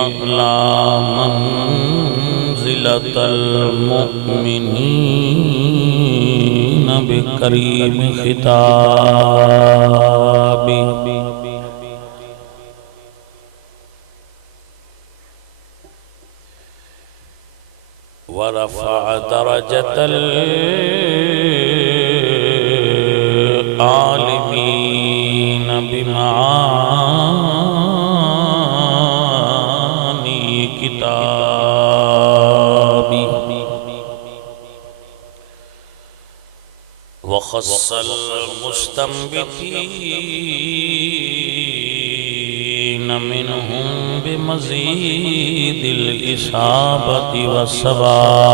أعلى منزلة المؤمنين بكريم خطابي ورفع درجة العالمين بمعاني كتابي وخص المستنبطين منهم بمزيد الإصابة والصواب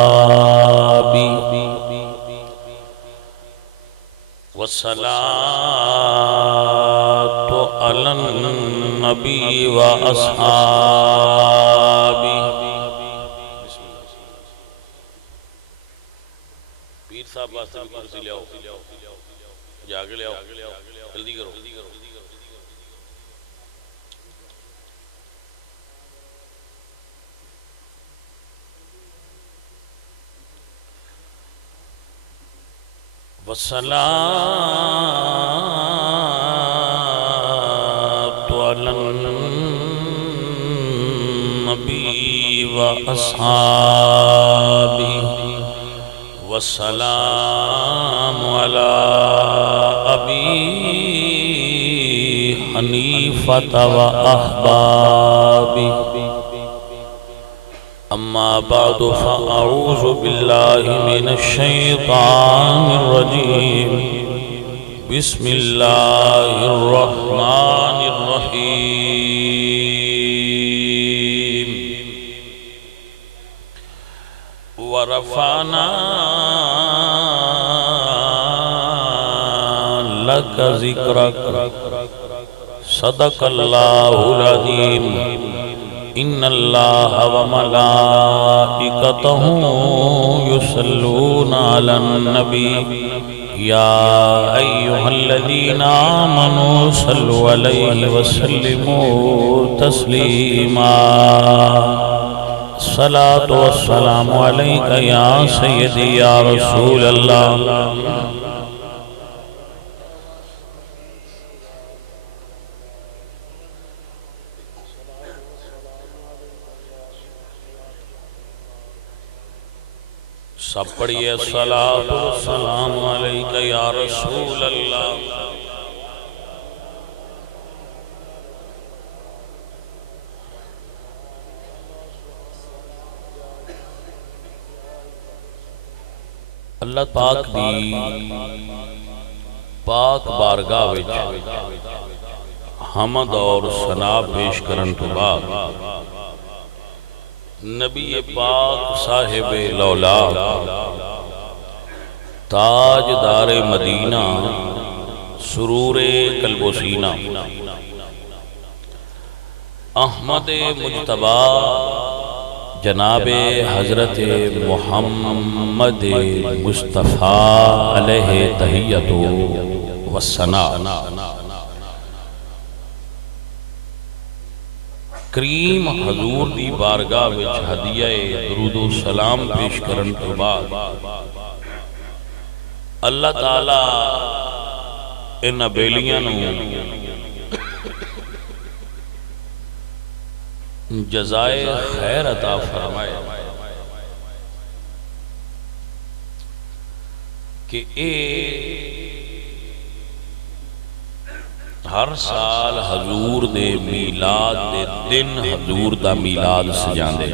والصلاة على النبي وأصحابه. پیر صاحب واسطے بھی کرسی لے آؤ، جا کے لے آؤ، جلدی کرو. والصلاة على النبي وأصحابه والسلام على أبي حنيفة وأحبابه. أما بعد فأعوذ بالله من الشيطان الرجيم. بسم الله الرحمن الرحيم. ورفعنا لك ذكرك. صدق الله العظيم. إن الله وملائكته يصلون على النبي يا أيها الذين آمنوا صلوا عليه وسلموا تسليما. الصلاة والسلام عليك يا سيدي يا رسول الله. سب پڑھئے الصلاة والسلام علیکہ یا رسول اللہ. اللہ پاک دی پاک بارگاہ وچ حمد اور ثنا پیش کرن تو بعد نبی پاک صاحب لولا تاجدار مدینہ سرور قلب و سینہ احمد مجتبی جناب حضرت محمد مصطفیٰ علیہ تحیت و ثنا کریم حضور دی بارگاہ وچ ہدیہ درود و سلام پیش کرن تو بعد اللہ تعالیٰ ان بیلیاں نو جزائے خیر عطا فرمائے کہ اے ہر سال حضور دے میلاد دے دن حضور دا میلاد سجاندے.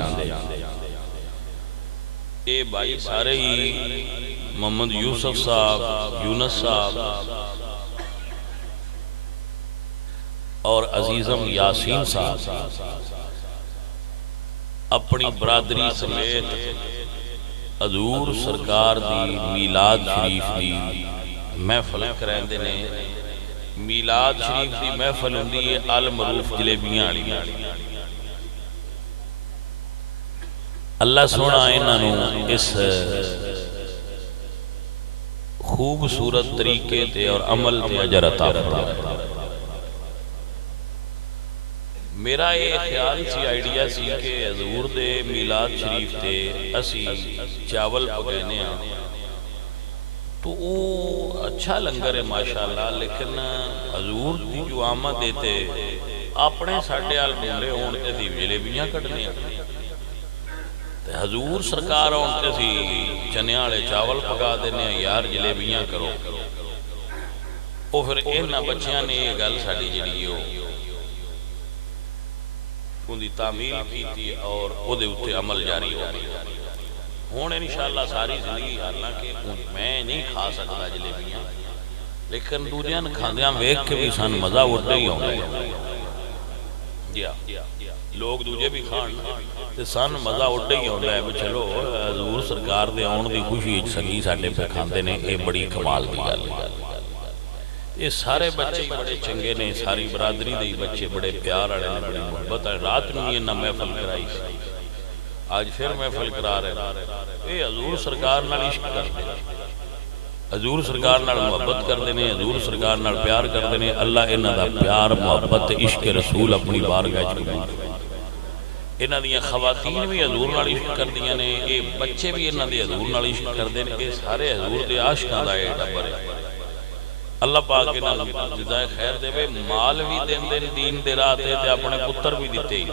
اے بھائی سارے ہی محمد یوسف صاحب، یونس صاحب اور عزیزم یاسین صاحب اپنی برادری سمیت حضور سرکار دی میلاد شریف دی محفل کرائندے نے. میلاد شریف دی محفل ہوندی ہے المعروف جلیبیاں والی. اللہ سونا انہوں اس خوبصورت طریقے تے اور عمل تے اجر عطا فرمائے. میرا یہ خیال سی آئیڈیا سی کہ حضور دے میلاد شریف تے اسی چاول پکانے ہیں تو وہ اچھا لنگر ہے ماشاءاللہ، لیکن حضور دی جو آمد دیتے اپنے ساڑھے آل بولے ہونتے تھی جلیبیاں کٹنے، حضور سرکار ہونتے تھی چنے والے چاول پکا دینے یار جلیبیاں کرو۔ وہ پھر انہاں بچیاں نے یہ گل ساڑی جڑی ان دی تعمیل کی تھی اور وہ دے اتے عمل جاری ہو گئی۔ ہون انشاءاللہ ساری زندگی حالانکہ میں نہیں کھا سکتا جلیبیاں، لیکن دوجیاں کھاندیاں ویک کے بھی سان مزہ اٹھتے ہی ہوں گے، لوگ دوجے بھی کھان تے سان مزہ اٹھتے ہی ہوں گے۔ چلو حضور سرکار دے آن دی خوشی سگی ساڑے پہ کھاندے نے، یہ بڑی کمال دی گل ہے۔ یہ سارے بچے بڑے چنگے نے، ساری برادری دے بچے بڑے پیار آڑے نے، بڑی محبت ہے۔ رات نہیں انہاں محفل کرائی سی، آج پھر محفل کرا رہے، یہ حضور سرکار نال عشق کرتے ہیں، حضور سرکار نال محبت کرتے ہیں، حضور سرکار نال پیار کرتے ہیں۔ اللہ انہاں دا پیار محبت عشق رسول اپنی بارگاہ قبول کرے۔ انہاں دیاں خواتین بھی حضور نال عشق کردیاں نے، یہ بچے بھی انہاں دے حضور نال عشق کردے ہیں، یہ سارے حضور دے عاشقاں دا یہ ٹبر ہے۔ اللہ پاک انہاں جزائے خیر دے وے، مال بھی دین دے دین دے راہ تے اپنے پتر بھی دیتے ہی۔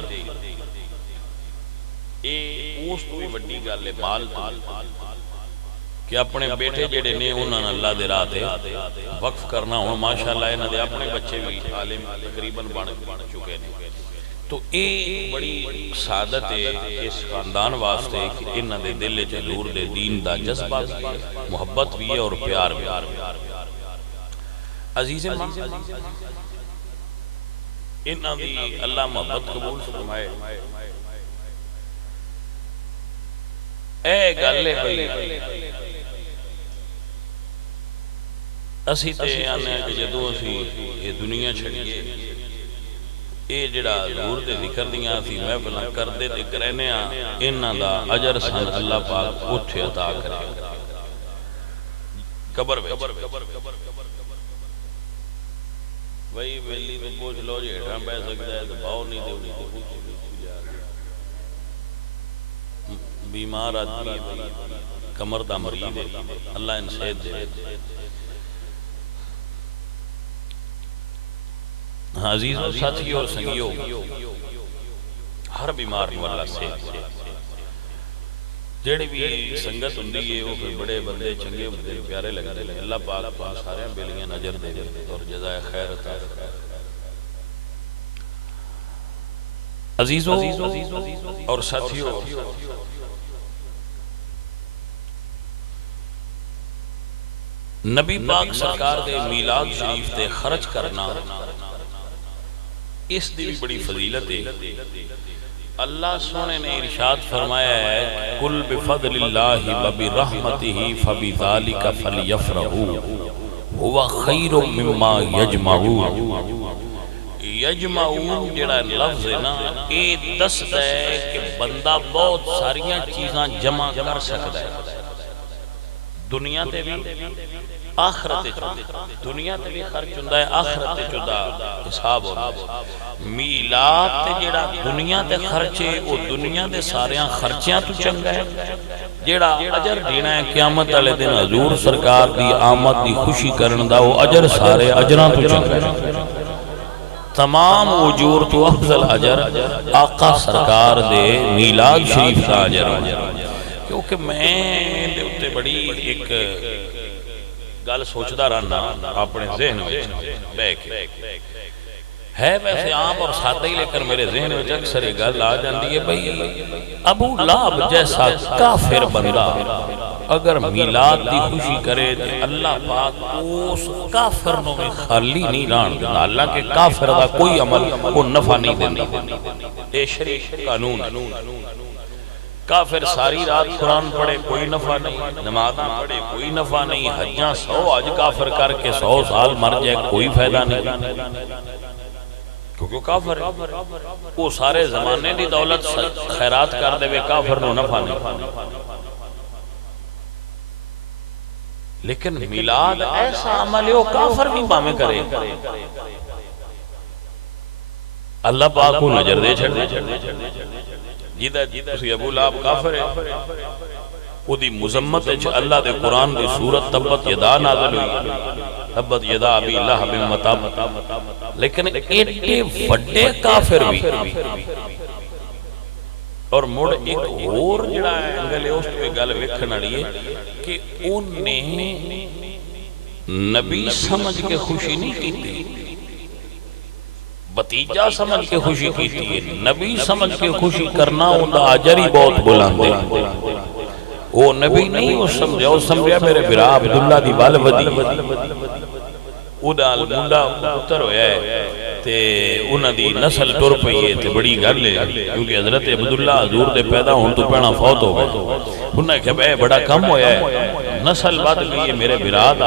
یہ اس کو بھی وڈی گل ہے مال کہ اپنے بیٹے جڑے نے انہاں اللہ دے راہ تے وقف کرنا ہوں۔ ماشاءاللہ انہاں دے اپنے بچے بھی عالم تقریباً بن چکے ہیں، تو یہ بڑی سعادت ہے اس خاندان واسطے کہ انہاں دے دل وچ حضور دے دین دا جذبہ بھی ہے، محبت بھی ہے اور پیار بھی ہے۔ عزیز ماں انہاں دی اللہ محبت قبول فرمائے۔ اے گلے بھئی اسی تے آنے کہ جدو اسی یہ دنیا چھڑیے، اے جڑا حضور دے ذکر دیاں اسی محفلاں کردے تے کرنے انہاں دا اجر سن اللہ پاک اٹھے عطا کرے قبر وچ۔ وہی ویلی میں پوچھ لو جی ہٹھاں بہ سکتا ہے تو باؤ نہیں دے انہی تو پوچھ بیمار آدمی ہے، کمر دا مریض ہے، اللہ ان صحت دے۔ عزیزوں ساتھیوں اور سنگیوں، ہر بیمار نو اللہ صحت دے۔ جڑی بھی سنگت ہوندی ہے وہ پھر بڑے بندے چنگے ہوندے پیارے لگدے نے، اللہ پاک تمہیں سارے بیلیاں نظر دے دے اور جزائے خیر عطا فرمائے۔ عزیزوں اور ساتھیوں، نبی پاک سرکار دے میلاد شریف تے خرچ کرنا اس دی بھی بڑی فضیلت ہے۔ اللہ سونے نے ارشاد فرمایا ہے قُلْ بِفَضْلِ اللَّهِ وَبِرَحْمَتِهِ فَبِذَلِكَ فَلْيَفْرَحُوا هُوَ خَيْرٌ مِّمَّا يَجْمَعُونَ۔ یجمعون جڑا لفظ ہے نا، یہ دستا ہے کہ بندہ بہت ساریاں چیزاں جمع کر سکتا ہے، دنیا تے بھی آخرت چودہ، دنیا تے بھی خرچ ہوندہ ہے، آخرت چودہ حساب ہوندہ ہے۔ میلاد تے جڑا دنیا تے خرچے وہ دنیا تے ساریاں خرچیاں تو چنگا ہے، جڑا اجر دینا ہے قیامت والے دن حضور سرکار دی آمد دی خوشی کرن دا، وہ اجر سارے اجراں تو چنگا ہے۔ تمام اجور تو افضل اجر آقا سرکار دے میلاد شریف کا اجر ہے۔ کیونکہ میں دے اتے بڑی ایک گل سوچدا رہنا اپنے ذہن میں بے کے ہے ویسے عام اور سادہ ہی، لیکن میرے ذہن میں اکثر یہ گل آ جاندی ہے بھئی ابو لہب جیسا کافر بندہ اگر میلاد دی خوشی کرے تو اللہ پاک اس کافر نو میں خالی نہیں ران دینا، حالانکہ کافر دا کوئی عمل کو نفع نہیں دینا، اے شریف قانون۔ کافر ساری رات قرآن پڑھے کوئی نفع نہیں، نمازاں پڑھے کوئی نفع نہیں، حجاں 100 حج کافر کر کے 100 سال مر جائے کوئی فائدہ نہیں، کیونکہ کافر وہ سارے زمانے دی دولت خیرات کر دے وے، کافر نو نفع نہیں۔ لیکن میلاد ایسا عمل ہے وہ کافر بھی پامے کرے، اللہ پاک کو نظر دے چھڑ جیدہ تسی ابو لہب کافر ہے وہ دی مذمت ہے اللہ دے قرآن دی سورت تبت یدا نازل ہوئی تبت یدا ابی لہب متاب لیکن ایٹے وڈے کافر بھی اور مڑ ایک اور جڑا ہے انگلے اس تو ایک گل ویکھن والی ہے کہ انہیں نبی سمجھ کے خوشی نہیں کی تھی بتیجہ سمجھ کے خوشی کی تھی نبی سمجھ کے خوشی کرنا اندھا اجر ہی بہت بلند ہے وہ نبی نہیں وہ سمجھا میرے برا عبداللہ دی بال ودی ادا المنڈا پتر ہویا ہے تے انہ دی نسل ٹر پئی ہے تے بڑی گل ہے کیونکہ حضرت عبداللہ حضور دے پیدا ہون تو پہنا فوت ہو گئے انہوں نے کہا بے بڑا کم ہویا ہے نسل بات گئی ہے میرے براد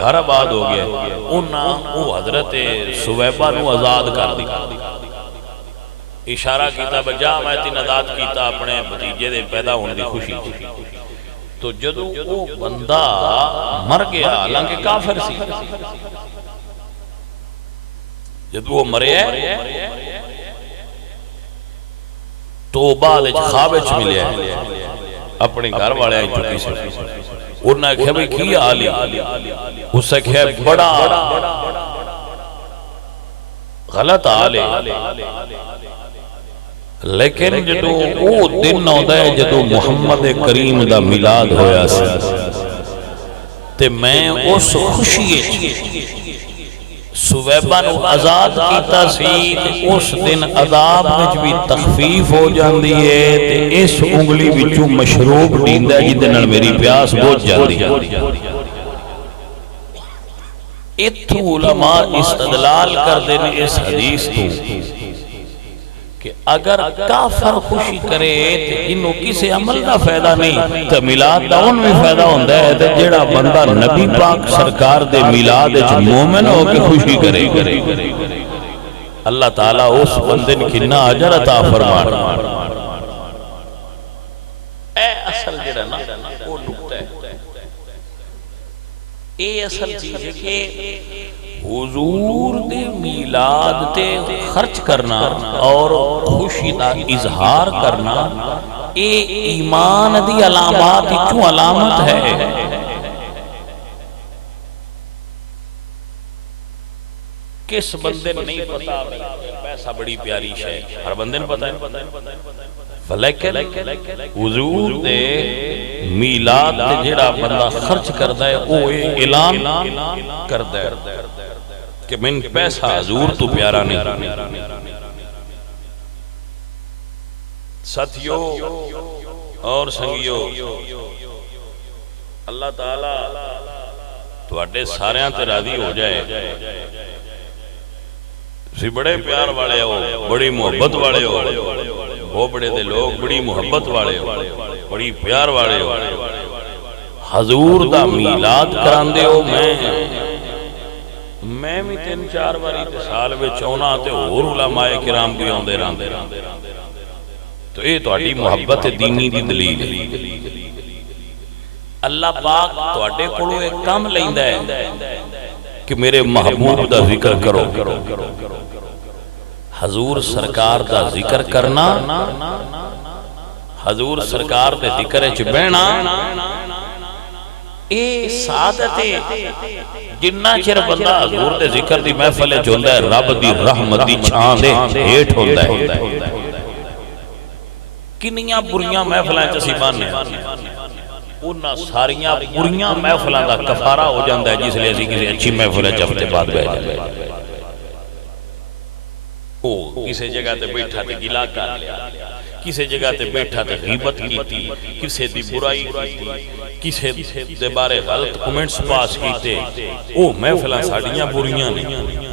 گھر آباد ہو گیا انہوں وہ حضرت سویبہ نو آزاد کر دی اشارہ کیتا بجا میں تین آزاد کیتا اپنے بھتیجے دے پیدا ہونے دی خوشی تو جدو وہ بندہ مر گیا حالانکہ کافر سی جب وہ مرے تو بعد خوابچ ملے اپنے گھر والے آئی چکی سے انہوں نے کہا بھئی کی آلی اس سے کہا بڑا غلط آلے لیکن جدو وہ دن ہوتا ہے جدو محمد کریم دا میلاد ہویا سی تے میں اس خوشی سویبہ نو آزاد کیتا سی اس دن عذاب وچ بھی تخفیف ہو جاندی ہے تے اس انگلی وچوں مشروب دیندا ہے جدے نال میری پیاس بوجھ جاندی ہے اتھو علماء استدلال کر دینے اس حدیث تو کہ اگر کافر خوشی کرے تو انہوں کسی عمل دا فائدہ نہیں تو میلاد دا ان میں فائدہ ہوندہ ہے تو جیڑا بندہ نبی پاک سرکار دے میلاد مومن ہو کے خوشی کرے اللہ تعالیٰ اس بندن کی نا اجر عطا فرمان اے اصل جیڑا نا وہ نکتہ ہے اے اصل چیز ہے کہ حضور دے میلاد تے خرچ کرنا اور خوشی دا اظہار کرنا اے ایمان دی علامات کیوں علامت ہے کس بندے نہیں پتا پیسہ بڑی پیاری شے ہر بندے نے پتا ہے لیکن حضور دے میلاد تے جڑا بندہ خرچ کردا ہے وہ اعلان کردا ہے کہ من پیسہ حضور تو پیارا نہیں ساتھیو اور سنگیو اللہ تعالیٰ تو اڈے ساریاں تے راضی ہو جائے سی بڑے پیار والے ہو بڑی محبت والے ہو وہ بڑے دے لوگ بڑی محبت والے ہو بڑی پیار والے ہو حضور دا میلاد کراندے ہو میں بھی 3-4 باری تے سال میں چونا تے اور علماء کرام بھی ہوندے راندے تو یہ تو اڈی محبت دینی دی دلیل اللہ پاک تو اڈے کڑو ایک کام لیندہ ہے کہ میرے محبوب دا ذکر کرو حضور سرکار دا ذکر کرنا حضور سرکار دے ذکر چ بہنا اے سعادت جنہ چر بندہ حضور دے ذکر دی محفل جوندہ ہے رب دی رحمت دی چھان دے ہیٹ ہوندہ ہے کنیاں بریاں محفلیں چسی بانے انہاں ساریاں بریاں محفلیں دا کفارہ ہو جاندہ ہے جس لئے اسی کسی اچھی محفلیں چفتے بعد بہ جاندہ ہے کسی جگہ تے بیٹھا تے گلا کر لیا کسی جگہ تے بیٹھا تے غیبت کیتی کسی دی برائی کسی دے بارے غلط کومنٹس پاس کیتے او محفلہ ساڑیاں بریاں نہیں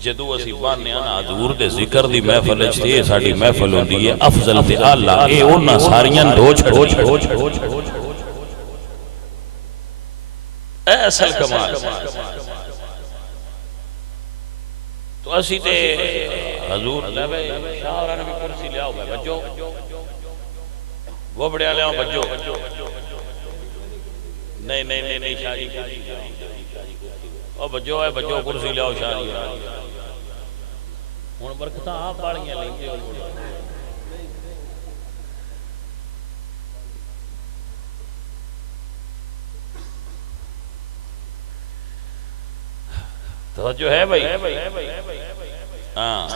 جدو اسی بانے آنا حضور دے ذکر دی محفل اچھتے ساڑی محفل ہوندی ہے افضل تے اللہ اے اونا ساڑیاں دو چھڑ اے اصل کمال تو اسی تے حضور شاہرہ نبی کرسی لیا ہوگا بجو وہ بڑے آلے ہوں بجو نہیں شاہ جی او بجو ہے بجو کرسی لیا ہو شاہ جی ہوں برکت آپ والیاں لیندے ہو توجہ ہے بھائی ہاں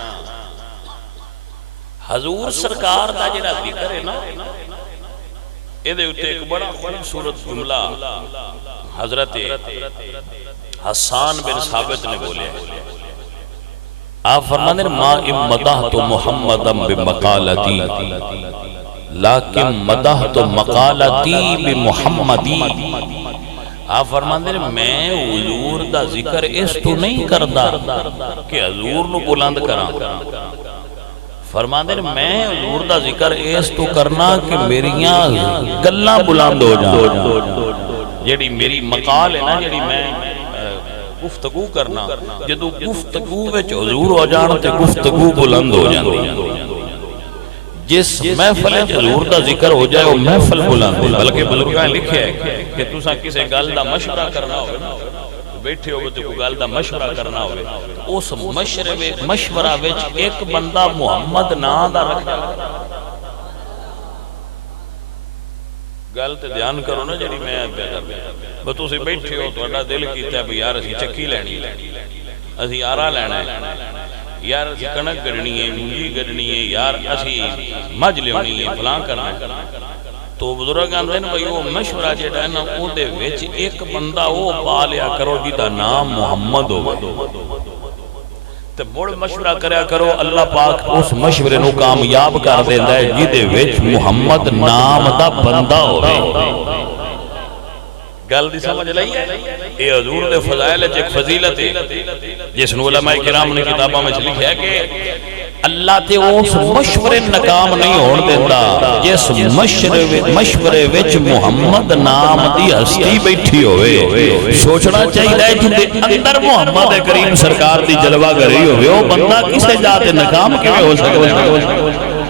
حضور سرکار دا جڑا ذکر ہے نا اے دے اوتے ایک بڑا خوبصورت جملہ حضرت حسان بن ثابت نے بولے آپ فرمانے ما مدحت محمدا بمقالتی لیکن مدحت مقالتی بمحمدی آپ فرماندے میں حضور دا ذکر اس تو نہیں کردا کہ حضور نو بلند کراں فرماندے میں حضور دا ذکر اس تو کرنا کہ میریاں گلاں بلند ہو جائیں جیڑی میری مقال ہے نا جیڑی میں گفتگو کرنا جدو گفتگو وچ حضور ہو جان تے گفتگو بلند ہو جاندی جس محفل حضور دا ذکر ہو جائے وہ محفل بلند ہے بلکہ بزرگاں لکھے ہے کہ تساں کسے گل دا مشورہ کرنا ہوئے بیٹھے ہوئے تو کوئی گل دا مشورہ کرنا ہوئے اس مشورہ وچ ایک بندہ محمد نام دا رکھا گل تے دھیان کرو نا جڑی میں بس تسی بیٹھے ہو تہاڈا دل کیتا ہے بھئی یار اسی چکی لینی اسی آرا لینا ہے یار اسی کنک گڑنی ہے مونجی گڑنی ہے یار اسی مجھ لیونی ہے فلاں کرنا ہے تو بزرگ آندے نا بھئی وہ مشورہ جڑا ہے نا او دے وچ ایک بندہ وہ پا لیا کرو جدا نام محمد ہو تے بڑ مشورہ کریا کرو اللہ پاک اس مشورے نو کامیاب کر دیندا ہے جدے وچ محمد نام دا بندہ ہوئے گل دی سمجھ لئی ہے اے حضور دے فضائل ایک فضیلت ہے جس نو علماء کرام نے کتاباں میں لکھا ہے کہ اللہ تے اس مشورے ناکام نہیں ہون دیتا جس مشورے وچ محمد نام دی ہستی بیٹھی ہوئے سوچنا چاہیے جندے اندر محمد کریم سرکار دی جلوہ گری ہوئے وہ بندہ کسے جاتے ناکام کیویں ہو سکتا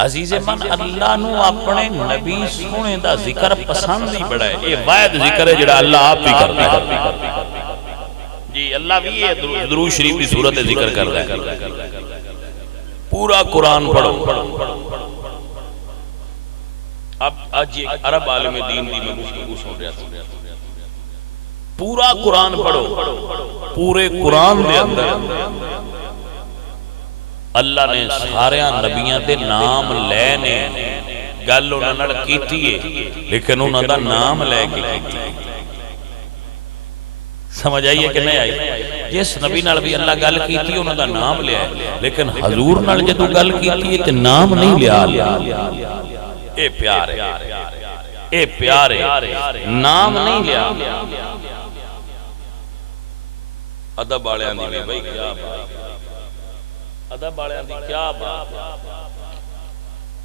عزیز من اللہ نو اپنے نبی سونے دا ذکر پسند ہی بڑا ہے یہ واحد ذکر ہے جڑا اللہ آپ بھی کرتا ہے جی اللہ بھی یہ درود شریف کی صورت ذکر کرتا ہے پورا قرآن پڑھو اب آج ایک عرب عالم دین دی میں گفتگو سن رہا تھا پورا قرآن پڑھو پورے قرآن دے اندر اللہ نے سارے نبیاں دے نام لے نے گل انہاں نال کیتی ہے لیکن انہاں دا نام لے کے کیتی ہے سمجھ آئیے کہ نہیں آئی جس نبی نال بھی اللہ گل کیتی انہاں دا نام لیا ہے لیکن حضور نال جدو گل کیتی ہے تے نام نہیں لیا اے پیار ہے اے پیار ہے نام نہیں لیا ادب والیاں دی بھائی کیا بات ادب والیاں دی کیا بات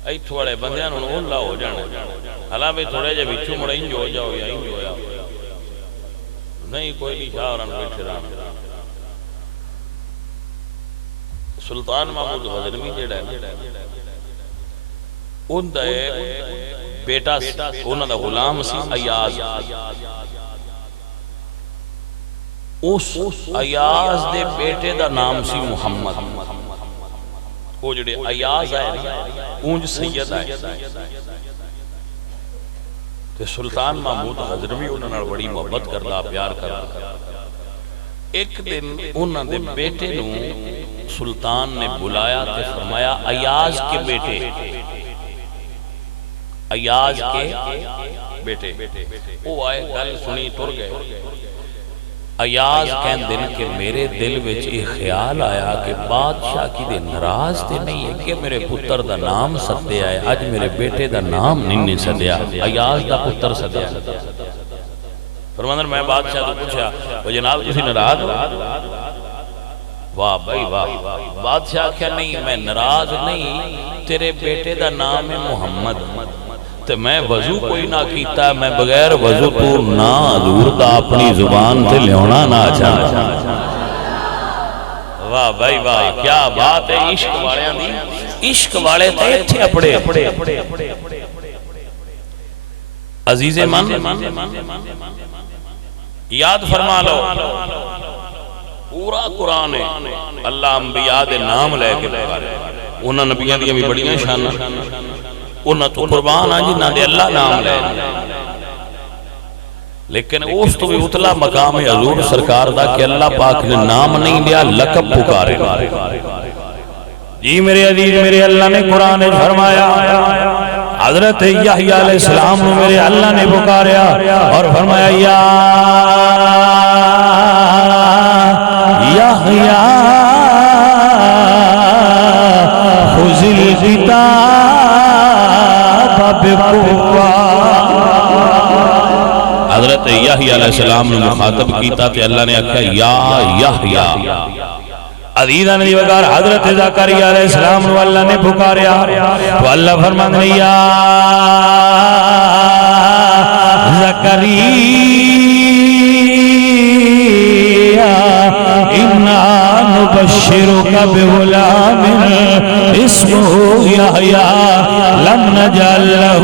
ایتھوں والے بندیاں نوں اولا ہو جانا حالاں بھی تھوڑے جے وچوں مڑ انج ہو جاؤ یا انج ہویا نہیں کوئی نہیں شاہ اور بیٹھے رہنا سلطان محمود غزنوی جڑا ہے ان دا بیٹا انہاں دا غلام سی ایاز اس ایاز دے بیٹے دا نام سی محمد وہ جڑے ایاز آئے اونج سید آئے تے سلطان محمود غزنوی انہاں نال بڑی محبت کردا پیار کردا ایک دن انہاں دے بیٹے نو سلطان نے بلایا تے فرمایا ایاز کے بیٹے ایاز کے بیٹے وہ آئے گل سنی ٹر گئے ایاز کہن دن کہ میرے دل وچ ایک خیال آیا کہ بادشاہ کی دے ناراض تے نہیں ہے کہ میرے پتر دا نام سدے آئے اج میرے بیٹے دا نام نہیں سدیا ایاز دا پتر سدیا فرماندن میں بادشاہ تو پوچھا وہ جناب تسی ناراض ہو واہ بھائی واہ بادشاہ کیا نہیں میں ناراض نہیں تیرے بیٹے دا نام ہے محمد تے میں وضو کوئی نہ کیتا میں بغیر وضو تو نہ حضور دا اپنی زبان تے لیونا نہ چاہتا واہ بھائی واہ کیا بات ہے عشق والے دی عشق والے تے تھے اپڑے عزیز من یاد فرما لو پورا قرآن ہے اللہ انبیاء دے نام لے کے پکارے انہاں نبیاں دیاں بھی بڑیاں شاناں انہاں تو قربان آ جنہاں دے اللہ نام لے لیکن اس تو بھی اتلا مقام ہے حضور سرکار دا کہ اللہ پاک نے نام نہیں لیا لقب پکارے جی میرے عزیز میرے اللہ نے قرآن فرمایا حضرت یحییٰ علیہ السلام نے میرے اللہ نے پکاریا اور فرمایا یا یحییٰ خذ الکتاب بقوہ حضرت یحییٰ علیہ السلام نے مخاطب کیتا تے اللہ نے کہا یا یحییٰ عزیزہ نے وقار حضرت زکریا علیہ السلام نے اللہ نے پکاریا تو اللہ فرمانے یا زکریا انا نبشرک بغلام اسمہ یحییٰ لم نجعل لہ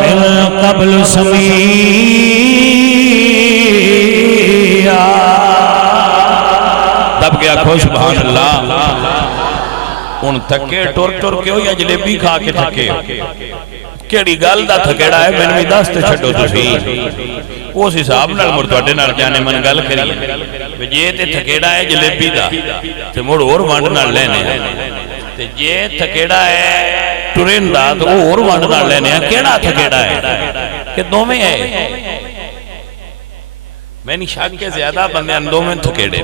من قبل سمیعا تب گیا خوش سبحان اللہ ان تھکے ٹور ٹور کے ہو یا جلیبی کھا کے تھکے کیڑی گل دا تھکیڑا ہے میں بھی دست چھڑو تو سی اس حساب نال مرتوڑے نال جانے من گل کری جے تے تھکیڑا ہے جلیبی دا تے مڑ اور وانڈ نال لینے تے جے تھکیڑا ہے ٹرین دا تو اور وانڈ نال لینے کیڑا تھکیڑا ہے کہ دو میں ہے میں نہیں شاک کے زیادہ بندے ان دو میں تھکیڑے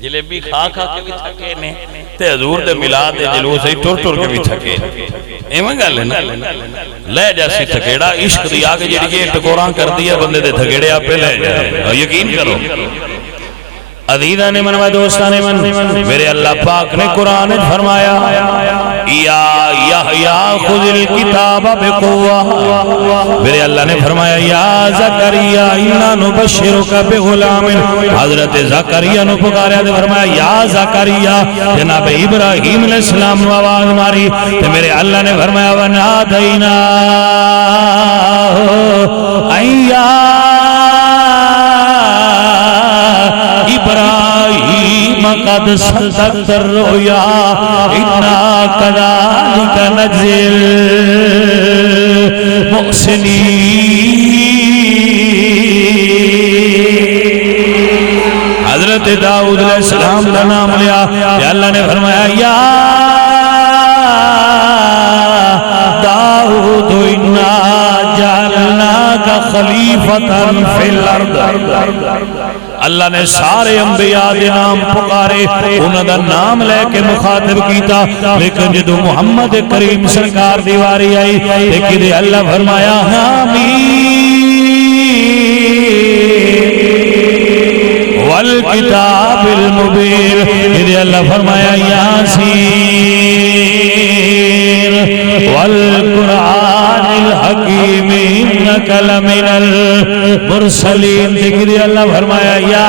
جلیبی کھا کھا کے بھی تھکے نے تے حضور دے ملاد دے جلوس ہی ٹور ٹور کے بھی تھکے ایمان گا لینا لے جیسی تھکیڑا عشق دی آگے جڑی یہ ٹکوراں کر دیا بندے دے تھکیڑے آپ پہ لے جائے اور یقین کرو عزیزہ نے من و دوستان من میرے اللہ پاک نے قرآن فرمایا یا یحییٰ خذ الکتاب بقوہ میرے اللہ نے فرمایا یا زکریا انا نبشرک بغلام حضرت زکریا نے پکاریا نے فرمایا یا زکریا جناب ابراہیم علیہ السلام نے آواز ماری تو میرے اللہ نے فرمایا ونادینا ایا ابراہیم قد صدقت الرؤیا انا کذالک نجزی المحسنین حضرت داؤد علیہ السلام کا نام لیا کہ اللہ نے فرمایا یا داؤد انا جعلناک خلیفۃ فی الارض اللہ نے سارے انبیاء دے نام پکارے انہوں دا نام لے کے مخاطب کیتا لیکن جدو محمد کریم سرکار دیواری آئی لیکن دے اللہ فرمایا حامین والکتاب المبین دے اللہ فرمایا یاسین والقرآن الحکیم انک لمن المرسلین دے اللہ فرمایا یا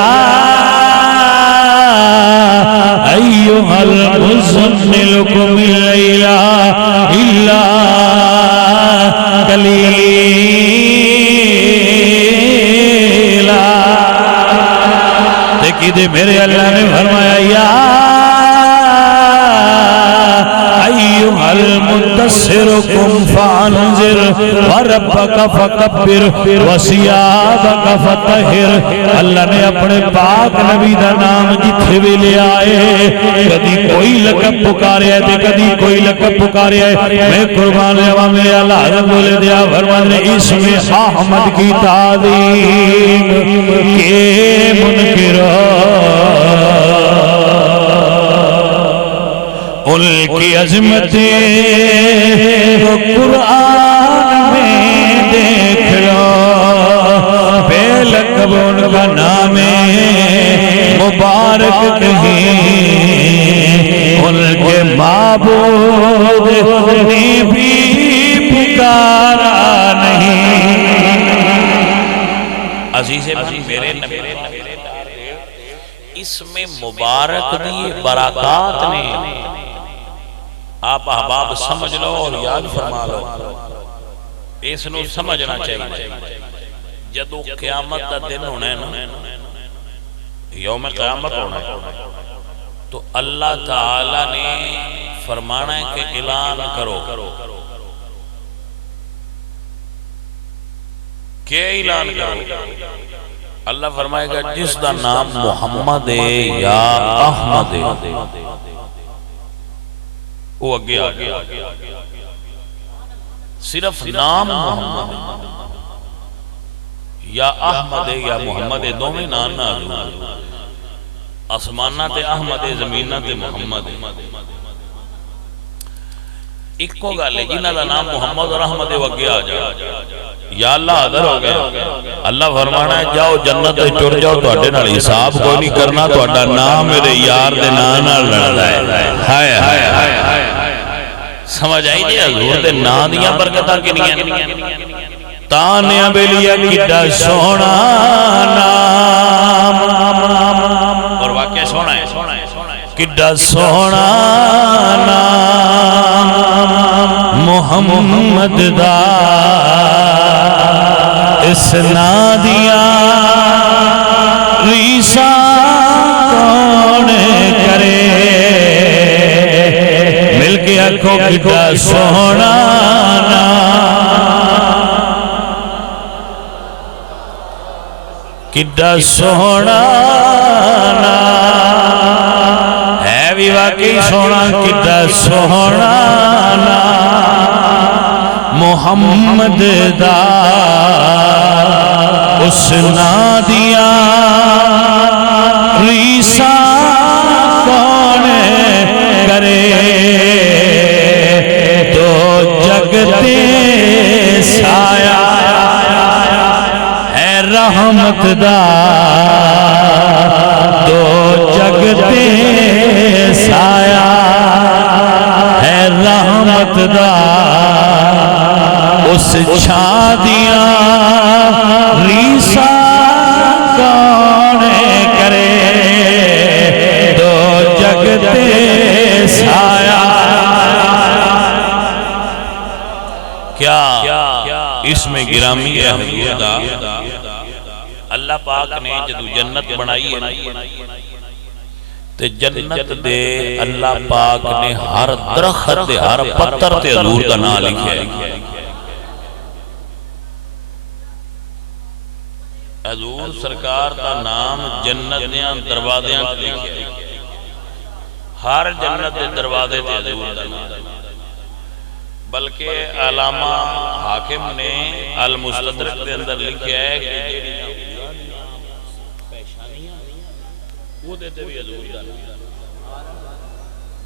ایوہ المزمل قم اللیل الا قلیلا دیکھی دے میرے اللہ نے فرمایا یا ایوہ المدثر قم فانذر وربک فکبر وثیابک فطہر اللہ نے اپنے پاک نبی دا نام جتھے بھی لے آئے کدی کوئی لقب پکارے ہے کدی کوئی لقب پکارے ہے میں قربان لیوا میرے اللہ حضرت بولے دیا فرمان نے اسم احمد کی تعظیم کے منکرہ ان کی عظمتیں وہ قرآن میں دیکھ لو بے لقب ان کا نام مبارک کہیں ان کے معبود نے بھی پکارا نہیں عزیز میرے نبی اس میں مبارک دی برکات نے آپ احباب سمجھ لو اور یاد فرما لو اس نو سمجھنا چاہیے جدو قیامت کا دن ہونا ہے نا، یوم قیامت ہونا ہے، تو اللہ تعالی نے فرمانا ہے کہ اعلان کرو. کیا اعلان کرو؟ اللہ فرمائے گا جس دا نام محمد ہے یا احمد ہے وہ اگے آ گیا. صرف نام محمد یا احمد ہے یا محمد ہے، دو میں نام نہ آگے آسمانہ تے احمد ہے، زمینہ تے محمد ہے. ایک کو گالے جنہ دا نام محمد اور احمد ہے وہ اگے آ جائے. یا اللہ حاضر ہو گیا. اللہ فرمانا ہے جاؤ جنت تے ٹر جاؤ، تو اڈے نال حساب کوئی نہیں کرنا، تو اڈا نام میرے یار دے نام نال لڑدا ہے. ہائے ہائے سمجھ آئی جی حضور دے نام دیاں برکتاں کنیاں. تانیاں بیلیا کڈا سونا نام، اور واقعہ سونا ہے کڈا سونا نام محمد دا، اس نام دیاں ریساں کون کرے. مل کے آکھو کڈا سونا کڈا سونا ہے بھی واقعی سونا. کڈا سونا محمد دا، اس نام دیاں ریساں کون کرے. تو جگ تے سایہ ہے رحمت دا، تو جگ تے سایہ ہے رحمت دا، اس چھاں دیاں ریساں کون کرے. تو جگ تے سایہ کیا اس میں گرامی ہے حضور دا. اللہ پاک نے جدو جنت بنائی ہے تے جنت دے اللہ پاک نے ہر درخت دے ہر پتھر تے حضور دا نام لکھا ہے. حضور سرکار دا نام جنت دیاں دروازیاں تے لکھا ہے. ہر جنت دے دروازے تے حضور دا نام. بلکہ علامہ حاکم نے المستدرک دے اندر لکھا ہے کہ وہ دیتے بھی حضور دا نام.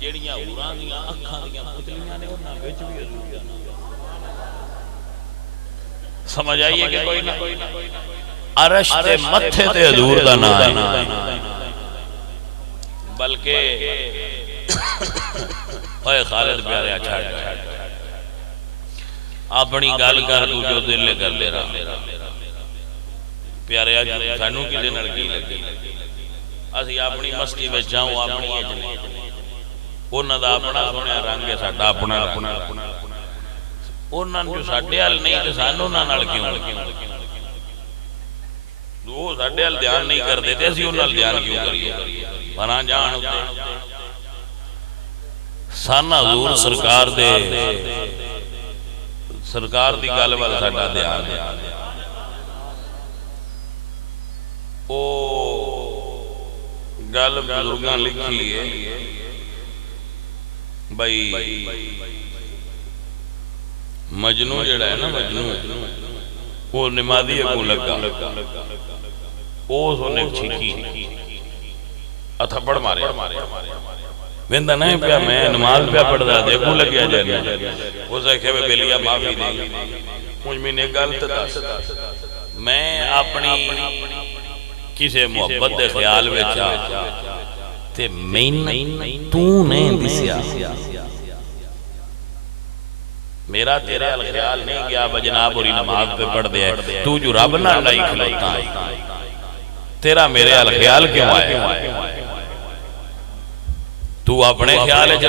جیڑیاں اوراں دیاں اکھاں دیاں پتلیاں نے انہاں وچ بھی حضور دا نام. سمجھ آئیے کہ کوئی نہ عرش تے متھے تے حضور دا نام ہے. بلکہ اوے خالد پیارے چھڑ اپنی گل کر تو جو دل لے کر لے رہا پیارے سانوں کسے نال کی لگی. اسی اپنی مستی وچ جاؤں اپنی اجنے انہاں دا اپنا سنیا رنگ ہے ساڈا اپنا رنگ. انہاں جو ساڈے حال نہیں تے سانوں انہاں نال کیوں وہ ساڈے حال دھیان نہیں کردے تے اسی انہاں نال دھیان کیوں کریے. پناہ جان سن حضور سرکار دے سرکار دی گل وال ساڈا دھیان ہے. او گل بزرگاں لکھی ہے بھائی مجنو جڑا ہے نا مجنو وہ نمازی کو لگا اس نے چھکی اتھپڑ مارے ویندہ نہیں پیا میں نماز پیا پڑھ دا دیکھو لگیا جانا وہ سکھے میں بلیا معافی دے مجھ میں نے غلط دس میں اپنی کسے محبت دے خیال میں چاہ تے میں تو نہیں دسیا میرا تیرے خیال نہیں گیا بجناب اور نماز پہ پڑھ دے تو جو رب نہ لائی کھلوتا ہے تیرا میرے خیال کیوں آئے تو اپنے خیال ہے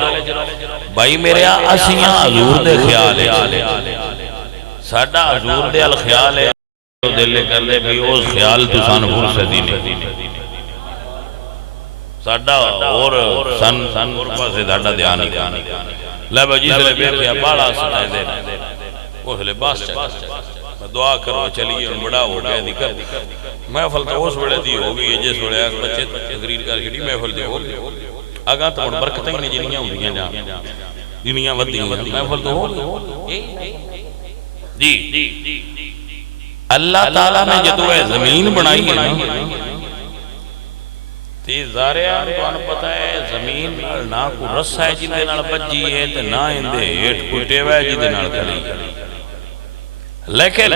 بھائی میرے اسیاں حضور دے خیال ہے ساڈا حضور دے خیال ہے دل کر دے بھی اس خیال تو سن فرصتی نہیں ساڑھا اور سن قربہ سے دھاڑا دھیان ہی کھانا لے بجی سے لے بیٹھیا باڑا سٹائے دے اس لے باس چاہتا دعا کرو چلیے ان بڑا ہو گیا دکھر محفل تو اس بڑے دی ہوگی جس بڑے آگ بچے تقریر کر کے محفل دی ہوگی آگاں تو برکتیں نہیں جنیاں ہوں دیاں جہاں دنیا ودی محفل تو ہوگی جی اللہ تعالیٰ نے جدو ہے زمین بنائی ہے تی زاریان تو انہوں پتہ ہے زمین نہ کو رس ہے جن دے نال بجی ہے تے نہ اندے ہیٹ کٹے ہوئے جن دے نال کھڑی لیکن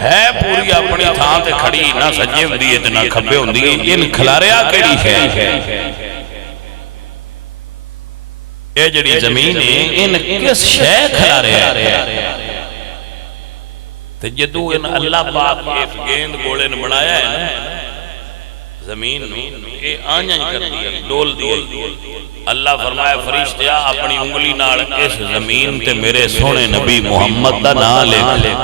ہے پوری اپنی تھاں تے کھڑی نہ سجے ہوں دیئے تے نہ کھبے ہوں دیئے ان کھلاریا کیڑی ہے یہ جڑی زمین ہے ان کس شے کھلاریا ہے جدو ان اللہ پاک ایک گیند گوڑے نے بنایا ہے نا زمین یہ آنجا کر دیا ڈول دیا اللہ فرمایا فرشتیا اپنی انگلی نال اس زمین تے میرے سونے نبی محمد دا نا لکھ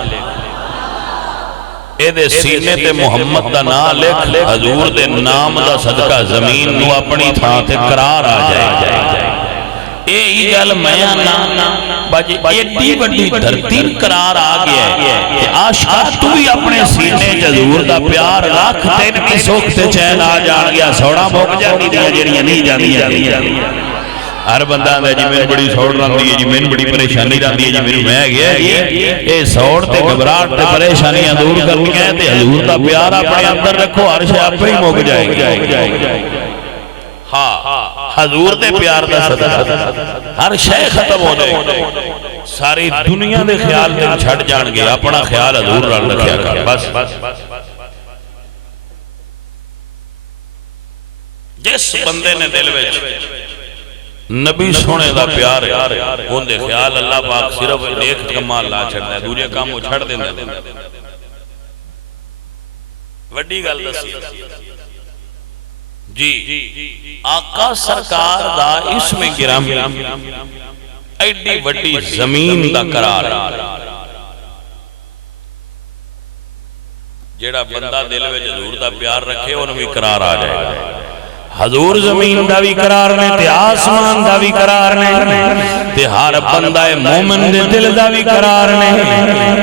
اے دے سینے تے محمد دا نا لکھ حضور دے نام دا صدقہ زمین نو اپنی تھا تے قرار آ جائے اے ہی گل میاں نا باجی ایڈی بڑی دھرتی قرار آ گیا ہے کہ عاشقہ تو بھی اپنے سینے حضور دا پیار رکھ تین بھی سوکھتے چین آ جان گیا سوڑا موک جانی دیا جڑیاں نہیں جانی ہر بندہ ہے جی میں بڑی سوڑ رہا دی ہے جی میں بڑی پریشانی رہا دی ہے جی میں میں گیا یہ سوڑ تے گھبراہٹ تے پریشانیاں دور کر لیا ہے تے حضور دا پیار اپنے اندر رکھو عرش آپ ہی موک جائے گی حضور دے پیار دا صدقہ ہر شے ختم ہو جائے ساری دنیا دے خیال دے چھڑ جان گے اپنا خیال حضور رال رکھیا کر بس جس بندے نے دل وچ نبی سونے دا پیار ہے ان دے خیال اللہ پاک صرف ایک کمال لا چھڑ دے دوسرے کام وہ چھڑ دینا وڈی گل دسی جی آقا سرکار دا اسم گرامی ایڈی وڈی زمین دا قرار جیڑا بندہ دل میں حضور دا پیار رکھے انہوں بھی قرار آ جائے گا حضور زمین دا بھی قرار نے تے آسمان دا بھی قرار نے تے ہر بندہ مومن دے دل دا بھی قرار نے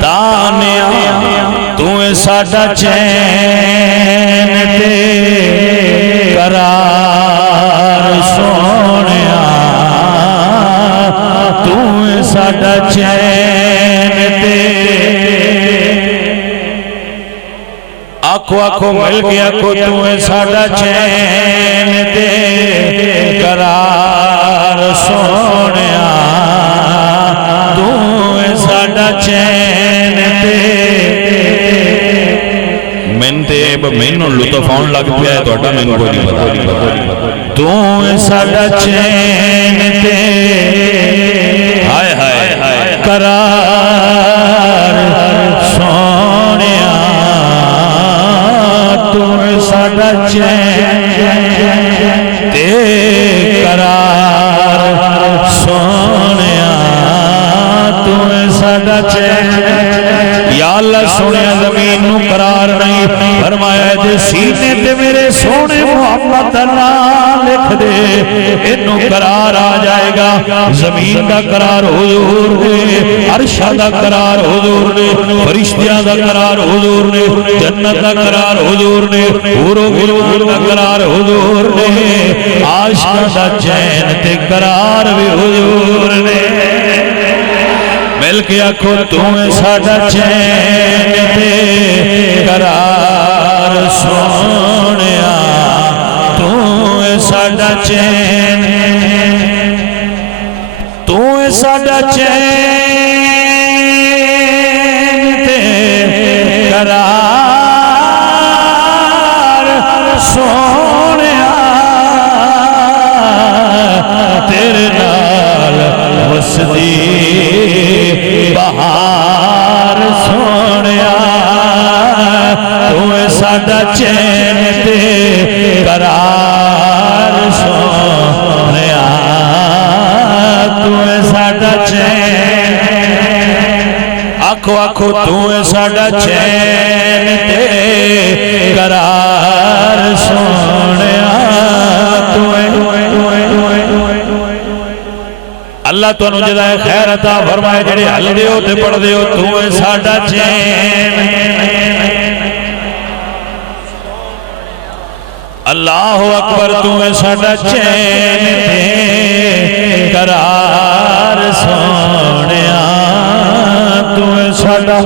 تانیا تو ساڈا چین تے قرار سونیا تو ساڈا چین تے آنکھو آنکھو مل گیا کو تو ساڈا چین تے قرار سونیا تو ساڈا چین تے مینوں لطف آن لگ پیا ہے توڑا مینوں کوئی نہیں پتا تو ساڈا چین تے ہائے ہائے قرار سونیا تو ساڈا چین تے قرار سونیا تو ساڈا چین یا اللہ سونیا زمین نو قرار نہیں فرمایا دے سینے تے میرے سونے محمد اللہ لکھ دے انہوں قرار آ جائے گا زمین دا قرار حضور نے عرشہ دا قرار حضور نے فرشتیاں دا قرار حضور نے جنت دا قرار حضور نے پورو گلوان دا قرار حضور نے عاشق دا چین تے قرار بھی حضور نے مل کے آکھو تمہیں ساڈا چین تے قرار سونیا تمہیں ساڈا چین تمہیں ساڈا چین تے قرار سونیا تیرے نال وسدی بہار سونیا تمہیں ساڈا چین تے قرار سونیا تمہیں ساڈا چین آنکھو آکھو تو ساڈا چین تے قرار سونیا اللہ تو انہوں جدائے خیر عطا فرمائے جڑے حل دیو تے پڑھ دیو تو ساڈا چین اللہ اکبر تو ساڈا چین تے قرار سونیا تو ساڈا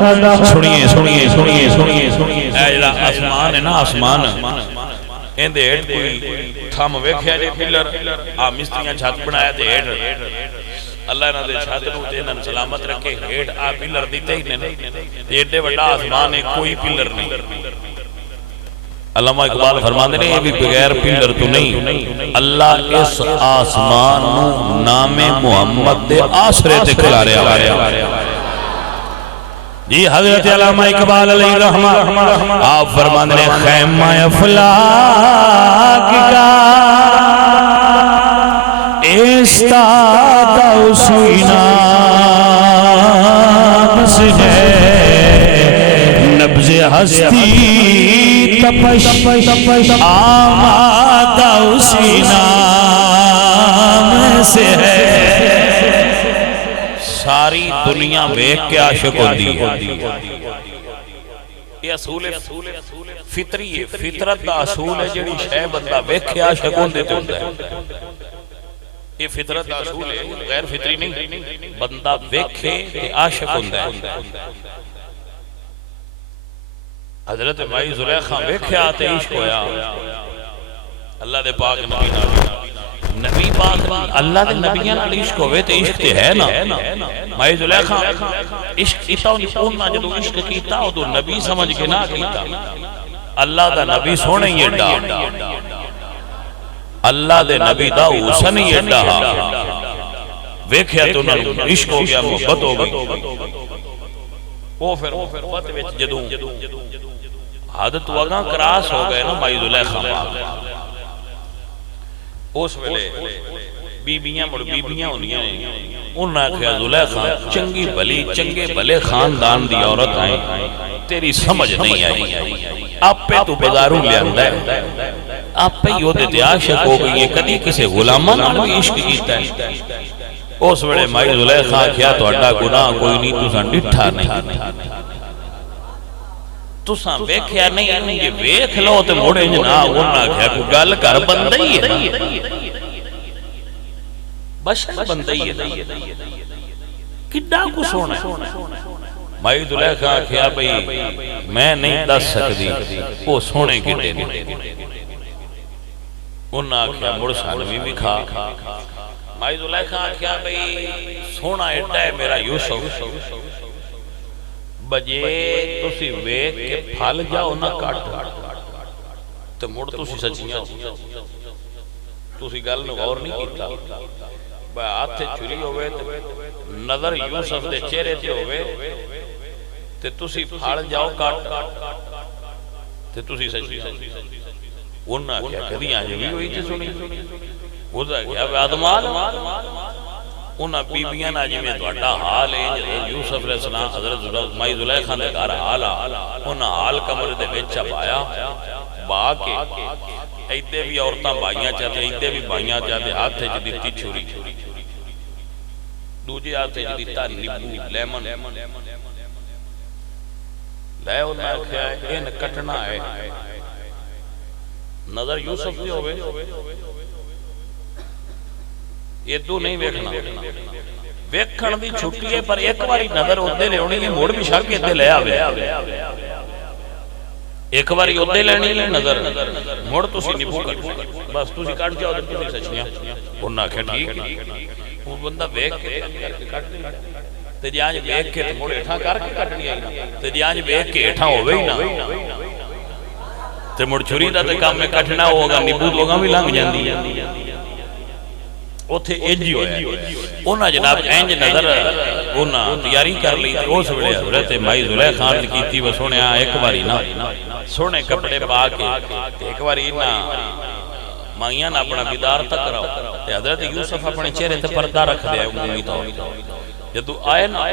سنیے سنیے سنیے سنیے سنیے اے جڑا آسمان ہے نا آسمان ان دے ہیٹ کوئی تھم ویکھیا جے پلر آ مستریاں چھت بنایا تے ہیٹ اللہ انہاں دے چھت نوں تے انہاں سلامت رکھے ہیٹ آ پلر دتے ہی نے تے ایڈے بڑا آسمان ہے کوئی پلر نہیں علامہ اقبال فرماندے نے یہ بھی بغیر پلر تو نہیں اللہ اس آسمان نو نام محمد دے آسرے تے کھلا رہا جی حضرت علامہ اقبال علیہ رحمہ آپ فرماندے نے خیمہ افلاک کا استاد اسی نام سے ہے نبض ہستی تپش آمادہ اسی نام سے ہے ساری دنیا بیک کے عاشق ہوندی ہے یہ اصول فطری ہے فطرت دا اصول ہے جڑی شے بندہ بیک کے عاشق ہوندے تے ہوندا ہے یہ فطرت دا اصول ہے غیر فطری نہیں بندہ بیکھے تے عاشق ہوندا ہے حضرت مائی زلیخا ویکھیا تے عشق ہویا اللہ دے پاک نبی نال نبی پاک اللہ دے نبیاں نال عشق ہوے تے عشق تے ہے نا مائی زلیخا عشق کیتا انہاں جدوں عشق کیتا او نبی سمجھ کے نہ کیتا اللہ دا نبی سونے ہی ایڈا اللہ دے نبی دا حسن ہی ایڈا ویکھیا تے انہاں نوں عشق ہو گیا محبت ہو گئی وہ پھر محبت وچ جدوں حد تو اگاں کراس ہو گئے نا مائی زلیخا اس ویلے بیبیاں مڑ بیبیاں ہونیاں انہاں کہا زلیخا چنگی بھلی چنگے بھلے خاندان دی عورت آئیں تیری سمجھ نہیں آئی آپ پہ تو بازاروں لے آندہ ہے آپ پہ یہ ہوتے تے عاشق ہو گئی ہے کدی کسے غلامہ نہ عشق کیتا ہے اس ویلے مائی زلیخا کیا تو اڈا گناہ کوئی نہیں تو سن ڈٹھا نہیں تو ساں ویکھیا نہیں یہ ویکھ لو تے موڑے جنا انہاں کہا کو گل کر بندہ ہی ہے بشر بندہ ہی ہے کڈا کو سونا ہے مائی زلیخا کہا بھئی میں نہیں دس سکتی وہ سونے کڈے نے انہاں کہا مڑ سانوی بھی کھا مائی زلیخا کہا بھئی سونا ایڈا ہے میرا یوسف بجے تسی ویک کے پھال جاؤ نہ کٹ تو مڑ تسی سچیاں تسی گل نو غور نہیں کیتا بھئی ہاتھ چھری ہوئے نظر یوسف دے چہرے تے ہوئے تے تسی پھال جاؤ کٹ تے تسی سچیاں انہاں کیا کدی آج بھی ہوئی تھی سنی ہوتا کیا آدمال انہاں بیبیاں آج میں دوڑا حال ہے یوسف علیہ السلام حضرت مائی زلیخا نے کہا حالا انہاں حال کمر دے بیچا پایا با کے ایدے بھی عورتاں بائیاں چاہتے ایدے بھی بائیاں چاہتے ہاتھ ہے جدیتی چھوری دوجے ہاتھ ہے جدیتا نیبو لیمن لے انہاں کیا ہے ان کٹنا ہے نظر یوسف بھی ہوئے یہ تو نہیں ویکھنا ویکھن دی چھٹی ہے پر ایک باری نظر اودے لے ہونی موڑ بھی شاک کے دے لے آوے ایک باری اودے لینی لے نظر موڑ تو سی نیبو کٹ بس تو سی کٹ جاؤ تو سی سچنیاں انہاں کہ ٹھیک وہ بندہ ویکھ کے کٹ تے جی آج ویکھ کے موڑ اٹھا کر کے کٹنی آئی تے جی آج ویکھ کے اٹھا ہوئے ہی نا تے مڑ چھری دا تے کام میں کٹنا ہوگا نیبو ہوگا بھی لنگ جاندی ہے اوتھے ایجی ہویا انہاں جناب اینج نظر انہاں تیاری کر لی اس ویلے حضرت مائی زلیخا نے کیتی وہ سونے ایک باری نا سونے کپڑے پا کے ایک باری نا مائیاں نا اپنا بیدار تک رہو تے حضرت یوسف اپنے چہرے تے پردہ رکھ دے عمومی طور جدو آئے نا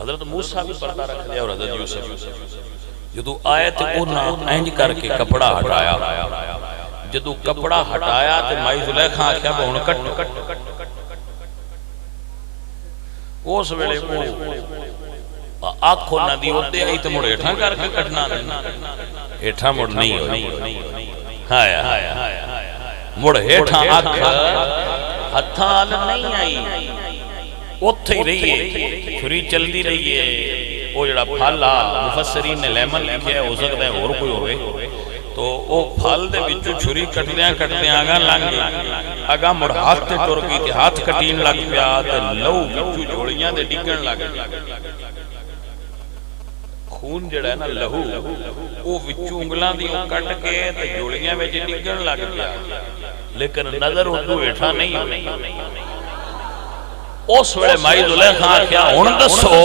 حضرت موسیٰ بھی پردہ رکھ لیا اور حضرت یوسف جدو آئے تو انہاں اینج کر کے کپڑا ہٹایا جدو کپڑا ہٹایا تو مائی زلیخا آکھیا بہن کٹ اس ویلے کو آنکھو نہ دی ہوتے آئی تو مڑ ایٹھا کر کے کٹنا ایٹھا مڑ نہیں ہوئی ہایا مڑ ایٹھا آنکھ ہتھال نہیں آئی اتھے ہی رہی ہے چھری چل دی رہی ہے وہ جڑا پھالا مفسرین نے لیمن لکھے ہے ہو سکتا ہے اور کوئی ہوئے تو وہ پھال دے بچو چھری کٹدیاں آگا لنگ گئی آگا مڑ ہاتھ تے ٹور گئی تھی ہاتھ کٹین لگ پیا تے لو بچو جوڑیاں دے ڈگن لگ خون جڑا ہے نا لہو وہ بچو انگلاں دی کٹ کے تے جوڑیاں میں ڈگن لگ پیا لیکن نظر اردو ایٹھا نہیں ہوئی اس ویلے مائی زلیخا آکھیا ہن دسو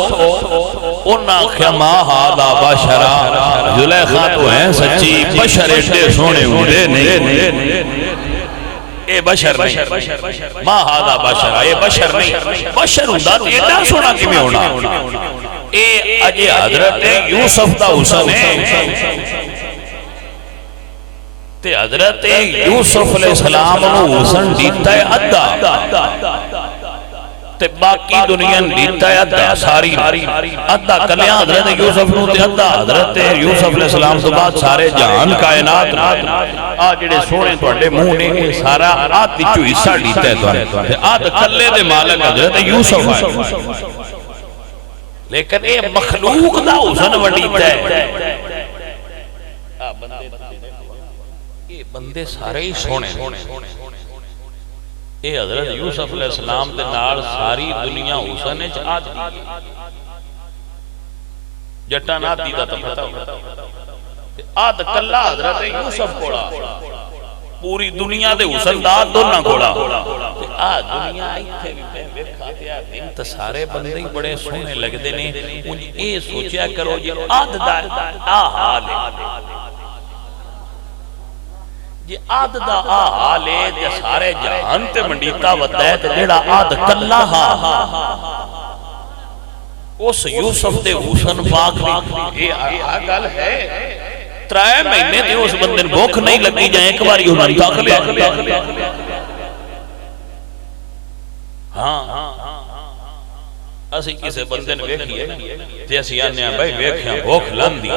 انہاں آکھیا ما ھذا بشرا زلیخا تو ہیں سچی بشر ایڈے سونے ہوندے نہیں اے بشر نہیں ما ھذا بشرا اے بشر نہیں بشر ہوندا تے ایڈا سونا کیویں ہونا اے اجے حضرت یوسف دا حسن ہے تے حضرت یوسف علیہ السلام نو حسن دیتا ہے ادھا تے باقی دنیا دیتا ہے ادھا ساری ادھا کلیاں حضرت یوسف نو تے ادھا حضرت یوسف علیہ السلام تو بعد سارے جہان کائنات آج جڑے سونے توڑے منہ نے سارا آدھ دیچو حصہ دیتا ہے تے آدھ کلے دے مالک حضرت یوسف ہے لیکن اے مخلوق دا حسن وڈیتا ہے بندے سارے ہی سونے اے حضرت یوسف علیہ السلام دے نال ساری دنیا حسن ہے آدھ جٹا نہ دیدہ تا پتا آدھ کلا حضرت یوسف کوڑا پوری دنیا دے حسن دا دونہ کوڑا آدھ دنیا ایتھے بھی کھاتے دن تا سارے بندے ہی بڑے سونے لگ دینے انہیں اے سوچیا کرو یہ آدھ دا حال ہے یہ آدھ دا حال ہے جو سارے جہان تے منڈیتا ودا ہے تے جڑا آدھ کلا اس یوسف دے حسن پاک یہ گل ہے ترائے مہینے تے اس بندن بھوک نہیں لگی جائیں ایک باری انہوں نے تاک لیا ہاں اسی کسے بندن ویکھی ہے جیسی آنے ہیں بھائی ویکھیاں بھوک لن دی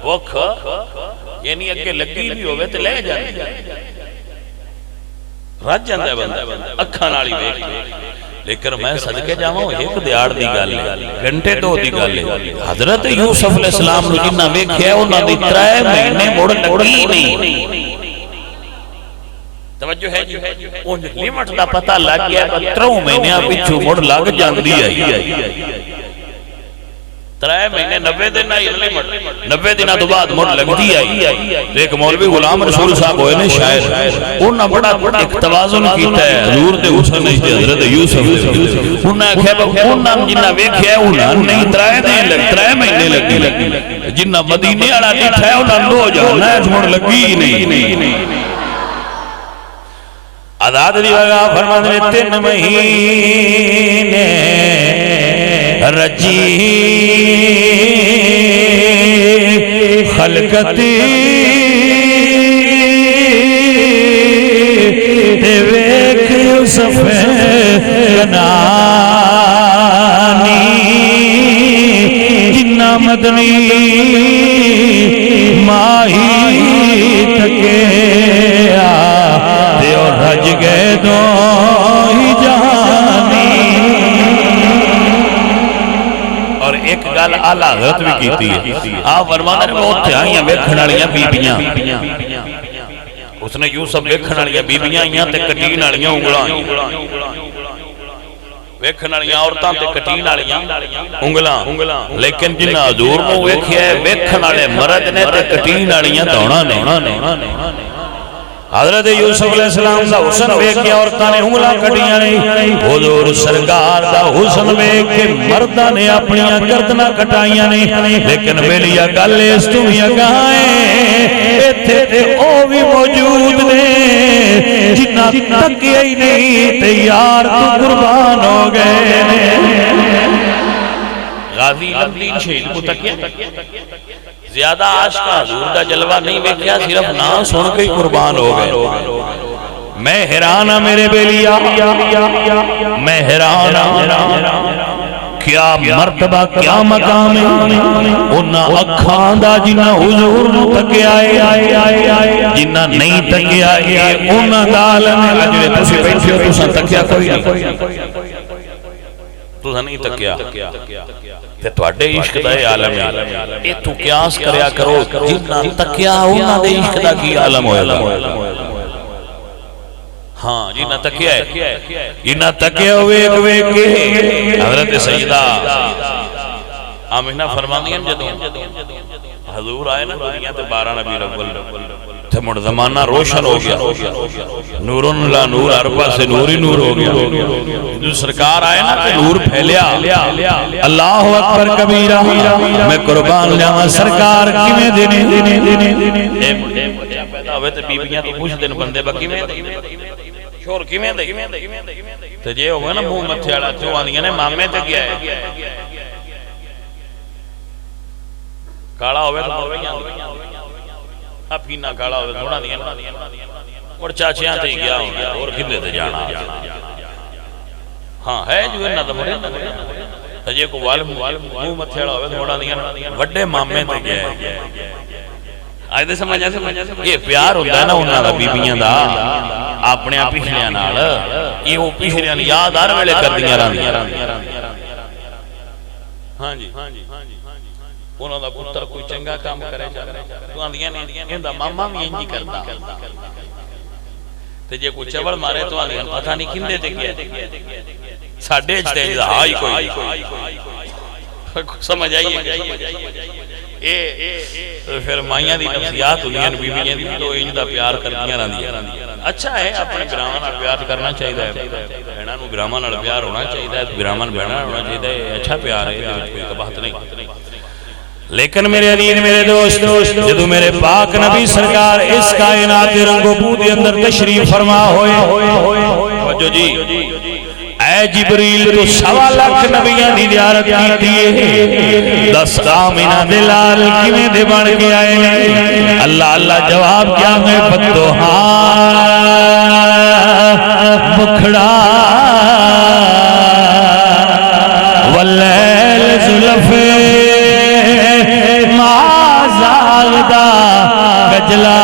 بھوک یعنی اگے لگی بھی ہوئے تو لے جانے رج جاندہ ہے بندہ اکھاں نالی ویکھی لیکن میں صدقے جاؤں ایک دیار دی گل ہے گھنٹے دو دی گل ہے حضرت یوسف علیہ السلام نے جنہ ویکھیا ہے انہاں دی 3 مہینے مڑ لگی نہیں توجہ ہے جی اون لیمٹ دا پتہ لگ گیا 3 مہینے پچھو مڑ لگ جاندی آئی 3 مہینے 90 دن آئی 90 دنہ تو بعد مڑ لگ دی آئی ایک مولوی غلام رسول صاحب ہوئے نے شاید انہاں بڑا ایک توازن کیتا ہے حضور دے حسن نہیں حضرت یوسف انہاں کہا انہاں جنہ ویکھیا ہے انہاں نہیں 3 مہینے لگی جنہ مدینے والا ڈٹھا ہے انہاں لو جانا ہے مڑ لگی نہیں آزاد دی وگا فرمان نے 3 مہینے رجی خلقتی تے ویکھ یوسف کنانی جنہ مدنی ماہی تکے تے اور رج گئے دو ہی جہانی اور ایک گل اعلی حضرت بھی کیتی ہے آپ فرمانے نے بہت تھے آئیاں ویکھن والیاں بیبیاں اس نے یوسف ویکھن والیاں بیبیاں آئیاں تے کٹین والیاں انگلاں ویکھن والیاں عورتاں تے کٹین والیاں انگلاں لیکن جنہ حضور نو ویکھیا ہے ویکھن والے مرد نے تے کٹین والیاں دوڑاں نے حضرت یوسف علیہ السلام دا حسن ویکھیا عورتاں نے انگلاں کٹیاں نہیں حضور سرکار دا حسن ویکھ کے مرداں نے اپنیاں گردناں کٹائیاں نہیں لیکن ویلیا گل اس تو ہی اگائیں ایتھے تے او بھی موجود نے جنہ تکیا ہی نہیں تے یار تو قربان ہو گئے نے غازی لمدین شہید کو تکیا زیادہ عاشق حضور دا جلوہ نہیں ویکھیا صرف نام سن کے قربان ہو گئے میں حیران ہاں میرے بیلیا میں حیران ہاں کیا مرتبہ کیا مقام ہے انہاں اکھاں دا جنہ حضور نو تکیا ہے جنہ نہیں تکیا ہے انہاں دا عالم اجلے تسی بیٹھے ہو تساں تکیا کوئی نہیں تساں نہیں تکیا تے تواڈے عشق دا عالم ہے اے تو قیاس کریا کرو جنہ تکیا انہاں دے عشق دا کی عالم ہوئے گا ہاں جنہ تکیا ہے جنہ تکیا ہوئے کے حضرت سیدہ آمینہ فرمانی ہیں جدوں حضور آئے نا دنیا تے 12 نبی الاول تے مڑ زمانہ روشن ہو گیا نور لا نور عربہ سے نور ہی نور ہو گیا جو سرکار آئے نا تے نور پھیلیا اللہ اکبر کبیرہ میں قربان لیاں سرکار کیویں دینے اے مٹیا پیدا ہوئے تے بیبیاں تو پوچھ دن بندے با کیویں شور کیویں دے تے جے ہوگا نا منہ متھے والا تے آندیاں نے مامے تے گیا ہے کالا ہوئے تو موڑی آندیاں پینا کھڑا ہوئے تھوڑا دیا اور چاچیاں تے گیا اور کھلے تے جانا ہاں ہے جو انہا تو مرے تجھے کو والم منہ متھیڑا ہوئے تھوڑا دیا وڈے مامے تے گیا آئے دے سمجھا یہ پیار ہوتا ہے نا انہا دا بیبیاں دا اپنے آپ پچھلیاں نال یہ وہ پچھلیاں یاد آر ویلے کر دیا راندیاں ہاں جی انہوں دا پتر کوئی چنگا کام کرے تو آندیاں نہیں اندہ ماما بھی انجی کرتا تے جے کوئی چوڑ مارے تو آندیاں پتہ نہیں کن دے تے کیا ساڑھے جتے جدہ ہائی کوئی سمجھ آئیے پھر مائیاں دی نفسیات انہیں بیویاں دی تو انجدہ پیار کردیاں راندیاں اچھا ہے اپنے گرامان پیار کرنا چاہیے بہنہ نو گرامان پیار ہونا چاہیے گرامان بہنہ ہونا چاہیے اچھا پیار ہے کوئی کباہت نہیں لیکن میرے عزیز میرے دوست جدو میرے پاک نبی سرکار اس کائنات رنگ و بو دے اندر تشریف فرما ہوئے جو جی اے جبریل تو 1.25 لاکھ نبیاں دی زیارت کی دیئے 10 آمینہ دلال کیویں دے بن کے آئے اللہ اللہ جواب کیا میں پتو ہاں مکھڑا واللیل زلفے گجلا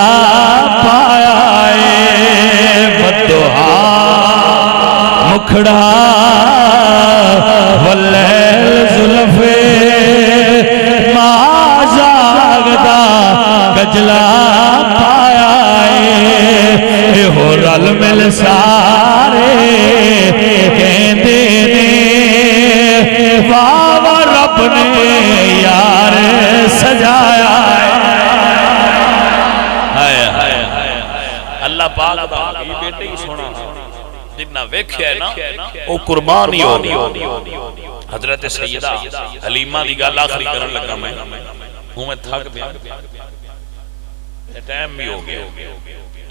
پایا بدوہا مکھڑا واللیل زلفے ما زاغدا گجلا پایا اے ہو رل مل سارے کہندے نے واہ رب نے یار سجایا اللہ پاک دا یہ بیٹے ہی سونا جتنا ویکھیا ہے نا وہ قربان ہی ہو حضرت سیدہ حلیمہ دی گل آخری کرن لگا میں ہوں میں تھک بھی ٹائم بھی ہو گیا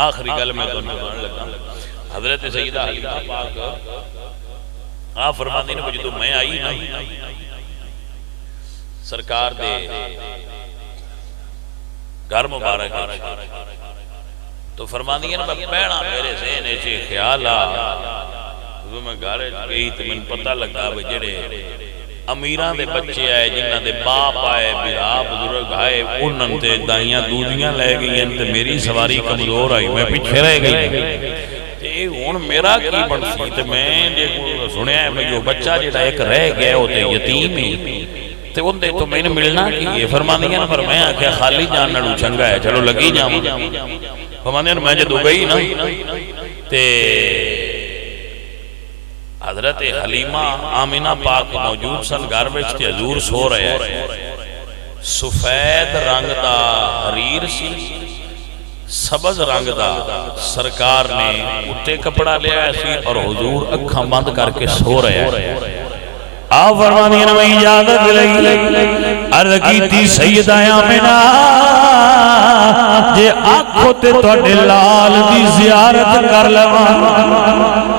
آخری گل میں تو کرن لگا حضرت سیدہ حلیمہ پاک آپ فرما دینے کو جدو میں آئی نا سرکار دے گھر مبارک تو فرما دیا نا پہنا میرے ذہن ایچے خیال تو میں گھارے گئی تو میں پتہ لگا جڑے امیران دے بچے آئے جنہ دے باپ آئے بیرا بزرگ آئے انہوں تے دائیاں دودیاں لے گئی تو میری سواری کمزور آئی میں پیچھے رہ گئی تے ہون میرا کی بنسی تے میں سنیا ہے میں جو بچہ جڑا ایک رہ گیا ہوتے یتیم ہی تے ان دے تو میں نے ملنا کی یہ فرما دیا نا فرمایا کہ خالی جان نڑو چنگا ہے چلو لگی جاؤں فرمانے میں جدو گئی نا تے حضرت حلیمہ آمینہ پاک موجود سن گھر وچ تے حضور سو رہے ہیں سفید رنگ دا حریر سی سبز رنگ دا سرکار نے اتے کپڑا لیا سی اور حضور اکھاں بند کر کے سو رہے ہیں آپ فرمانے میں اجازت لئی عرض کی تھی سیدہ آمینہ جے آنکھوں تے توڑے لال دی زیارت کر لواں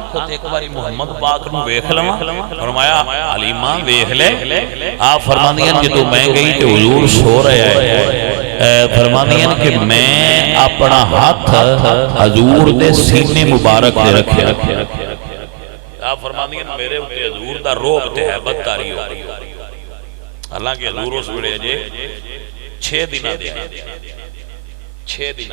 آنکھوں تے ایک باری محمد پاک نو ویکھ لواں فرمایا حلیمہ ویکھ لے آپ فرماندیاں جدوں میں گئی تے حضور سو رہا ہے فرماندیاں کہ میں اپنا ہاتھ حضور دے سینے مبارک تے رکھیا آپ فرماندیاں میرے اوتے حضور دا روب تے ہیبت تاری ہو گئی حالانکہ حضور اس ویلے جے 6 دن دے 6 دن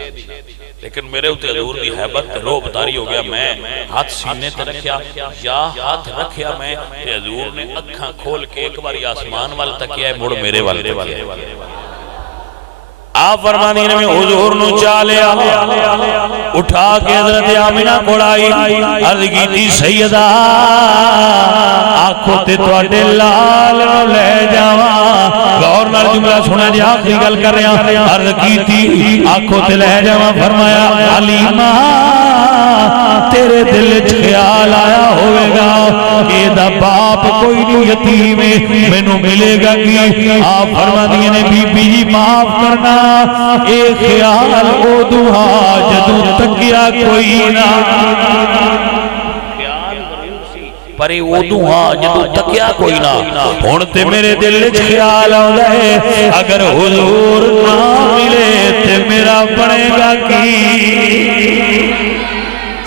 لیکن میرے اوتے حضور دی ہیبت روب تاری ہو گیا میں ہاتھ سینے تے رکھیا یا ہاتھ رکھیا میں تے حضور نے اکھاں کھول کے ایک باری آسمان وال تکیا ہے مڑ میرے وال تکیا آپ فرمانی نے میں حضور نو چالیا اٹھا کے حضرت آمینہ کوڑائی عرض کی تھی سیدہ آنکھوں تے توڑے لال نو لے جاواں غور نال جملہ سنا جی آپ دی گل کر رہے ہیں عرض کی تھی آنکھوں تے لے جاواں فرمایا حلیمہ تیرے دل خیال آیا ہوئے گا کہ دا باپ کوئی نہیں یتیم ہے میں نو ملے گا کہ آپ فرما دیئے نے بی بی جی معاف کرنا اے خیال او دعا جدو تکیا کوئی نہ پر او دعا جدو تکیا کوئی نہ ہونتے میرے دل خیال آؤں ہے اگر حضور نہ ملے تے میرا بڑے گا کی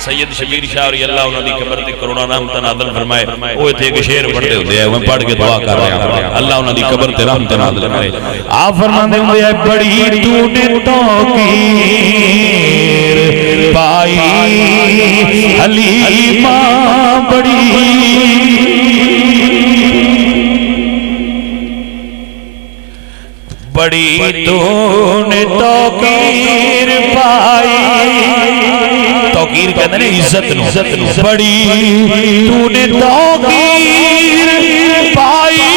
سید شبیر شاہ رضی اللہ عنہ دی قبر تے کروڑا نام تنادل فرمائے وہ تھے کہ شعر پڑھتے ہوتے ہیں میں پڑھ کے دعا کر رہا ہوں اللہ عنہ دی قبر تے رحمت نازل کرے آپ فرماندے ہوئے ہیں بڑی تو نے توقیر پائی حلیمہ بڑی تو نے توقیر پائی توقیر کہتے ہیں عزت نو بڑی تو نے توقیر پائی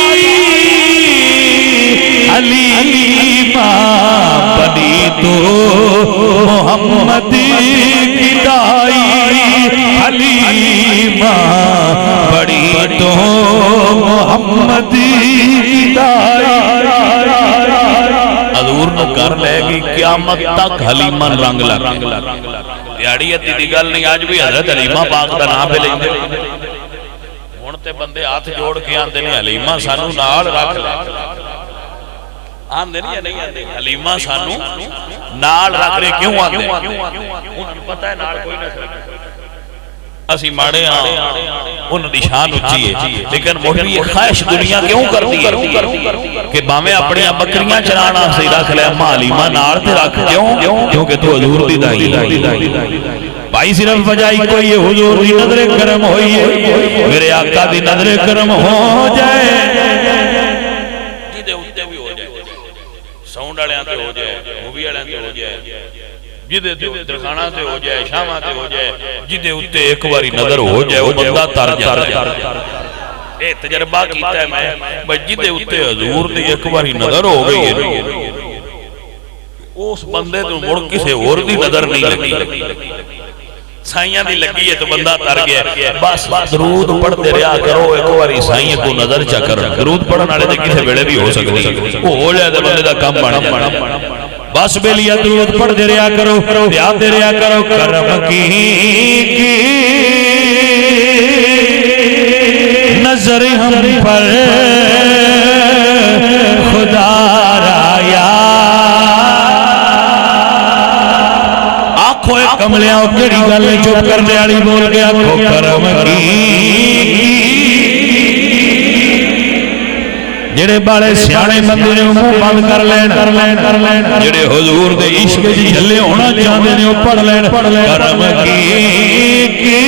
حلیمہ بڑی تو محمد کی دائی حلیمہ بڑی تو محمد کی دائی حضور نو کر لے گی قیامت تک حلیمہ رنگ لگ دیاڑی ادھی دی گل نہیں آج بھی حضرت حلیمہ پاک دا نام پہ لیندے ہن تے بندے ہاتھ جوڑ کے آندے نے حلیمہ سانو نال رکھ لے آندے نہیں یا نہیں آندے حلیمہ سانو نال رکھ لے کیوں آندے انہوں پتہ ہے نال کوئی نہ اسی ماڑے انہوں دی شان اچھی ہے لیکن مولوی خواہش دنیا کیوں کرتی ہے کہ باویں اپنی بکریاں چرانا سے رکھ لے اما حلیمہ نال تے رکھ کیونکہ تو حضور دی دائی بھائی صرف بجائی کوئی یہ حضور دی نظر کرم ہوئی ہے میرے آقا دی نظر کرم ہو جائے جی دے اتے بھی ہو جائے ساؤنڈ والےاں تے ہو جائے مووی والےاں تے ہو جائے جدے درخانہ تے ہو جائے شامہ تے ہو جائے جدے اتے ایک باری نظر ہو جائے وہ بندہ تر جائے اے تجربہ کیتا ہے میں جدے اتے حضور دی ایک باری نظر ہو گئی ہے اس بندے تو مڑ کسے اور دی نظر نہیں لگی سائیاں دی لگی ہے تو بندہ تر گیا بس درود پڑھتے رہا کرو ایک باری سائیاں کو نظر چا کر درود پڑھن والے تے کسے ویلے بھی ہو سکتی وہ ہو جائے تے بندے دا کام بنا بس بیلیا درود پڑھ دے رہا کرو یاد دے رہا کرو کرم کی نظر ہم پر خدا رایا آنکھوں کملیاں کیڑی گل چپ کرنے والی بول گیا کرم کی جڑے بالے سیانے بندے نے منہ بند کر لین جڑے حضور دے عشق دی جھلے ہونا چاہندے نے او پڑھ لین کرم کی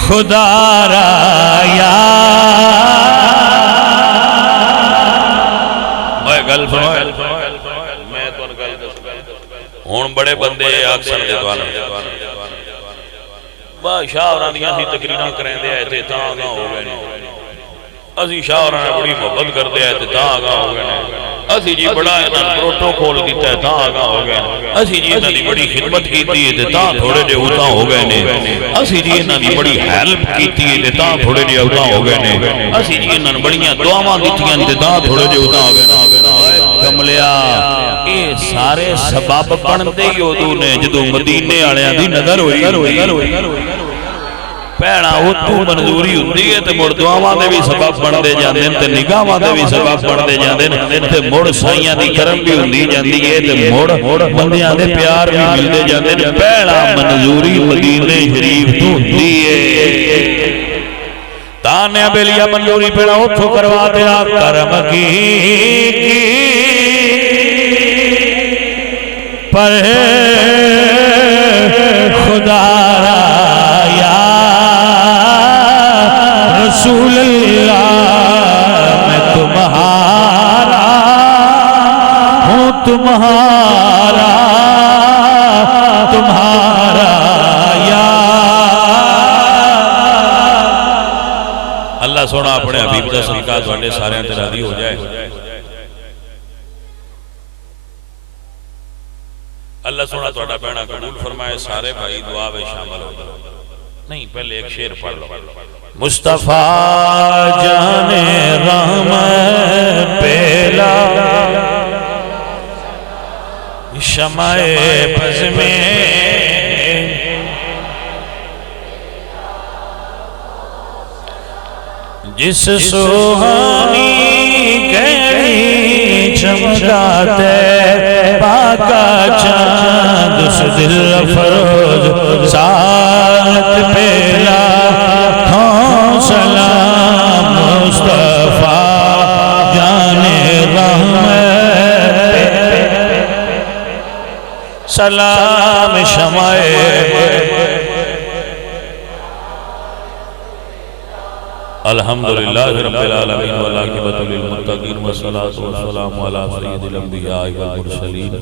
خدا رایا میں گل فرمایا میں تو گل دس ہن بڑے بندے اکثر دے دوان شاہ اور دیاں سی تقریریں کریں دے آئے تھے تاں آگاں ہو گئے اسی شاہ اور بڑی محبت کر دے آئے تھے تاں آگاں ہو گئے اسی جی بڑا انہاں پروٹو کھول دیتا ہے تاں آگاں ہو گئے اسی جی انہاں دی بڑی خدمت کیتی ہے تاں تھوڑے جے اوتاں ہو گئے نے اسی جی انہاں دی بڑی ہیلپ کیتی ہے تاں تھوڑے جے اوتاں ہو گئے نے اسی جی انہاں بڑیاں دعاواں دتیاں تے تاں تھوڑے جے اوتاں ہو گئے کملیا یہ سارے سبب بنتے ہی ادو نے جدو مدینے والوں دی نظر ہوئی بھੈਣਾਂ اتو منظوری ہوندی ہے تے مڑ دعاواں دے بھی سبب بنتے جاندے تے نگاہاں دے بھی سبب بنتے جاندے تے مڑ سائیاں دی کرم بھی ہوندی جاندی ہے تے مڑ بندیاں دے پیار بھی ملتے جاندے نے بھੈਣਾਂ منظوری مدینے شریف تو ہوندی ہے تانے بیلیا منظوری پیڑا اتھو کروا تیرا کرم کی پر خدا را یا رسول اللہ میں تمہارا ہوں تمہارا یا اللہ سونا اپنے حبیب دا صدقہ تواڈے سارے تے راضی ہو جائے اللہ سونا تواڈا بہنا قبول فرمائے سارے بھائی دعا میں شامل ہو جائے نہیں پہلے ایک شعر پڑھ لو مصطفیٰ جان رحم پیلا شمع پز میں جس سوہانی گہری چمکاتے پاکا چاند اس دل فروز ساتھ پیلا ہوں سلام مصطفیٰ جان رحمت سلام شمع الحمدللہ رب العالمین والعاقبۃ للمتقین والصلاۃ والسلام علی سید الانبیاء والمرسلین